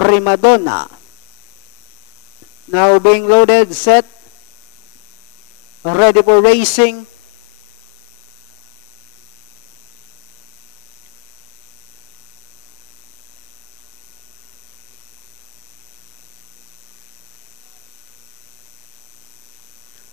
Prima Donna. Now being loaded, set, ready for racing.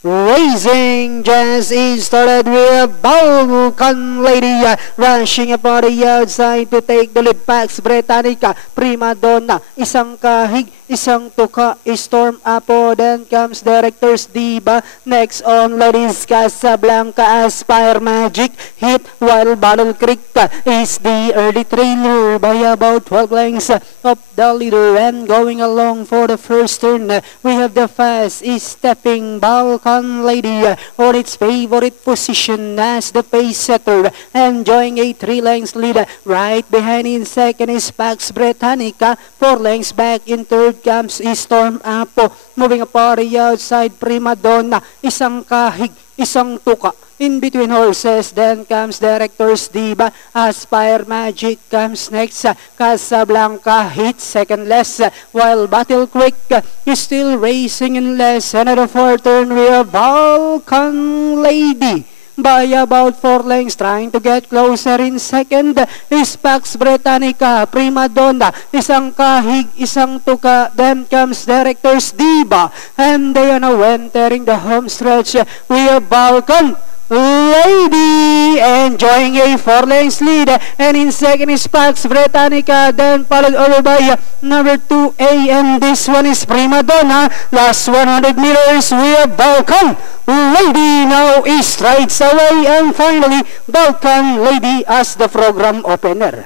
Racing just is started with Balkan Lady rushing upon the outside to take the lead. Pax Britannica, Prima Donna, isang kahig, isang tuka, Storm Apo, then comes Director's Diva. Next on Ladies, Casablanca, Aspire Magic, Hit, while Battle Creek is the early trailer by about 12 lengths of the leader. And going along for the first turn, we have the fast stepping Balkan Lady on its favorite position as the pace setter, enjoying a 3 lengths lead. Right behind in second is Pax Britannica. 4 lengths back in third comes Storm Apo. Moving upon the outside, Prima Donna, isang kahig, isang tuka. In between horses, then comes Director's Diva. Aspire Magic comes next. Casablanca hits second less, while Battle Creek is still racing in less. Another 4th turn, we have Balkan Lady by about 4 lengths, trying to get closer in second is Pax Britannica. Prima Donna, isang kahig, isang tuka, then comes Director's Diva, and they are now entering the home stretch. We have Balkan Lady enjoying a 4 lengths lead, and in second is Pax Britannica, then followed over by number 2A, and this one is Prima Donna. Last 100 meters, we have Balkan Lady now strides away, and finally Balkan Lady as the program opener.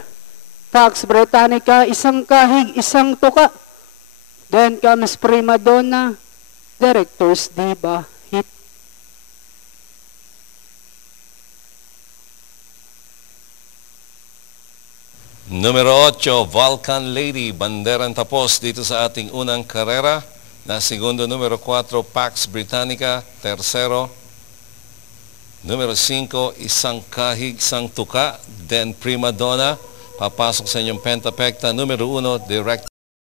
Pax Britannica, isang kahig, isang tuka, then comes Prima Donna, Director's Diva, Hit. Numero 8, Balkan Lady, banderang tapos dito sa ating unang karera. Na segundo, numero 4, Pax Britannica. Tercero, numero 5, isang kahig, isang tuka. Then Prima Donna, papasok sa inyong pentapekta. Numero 1, Direct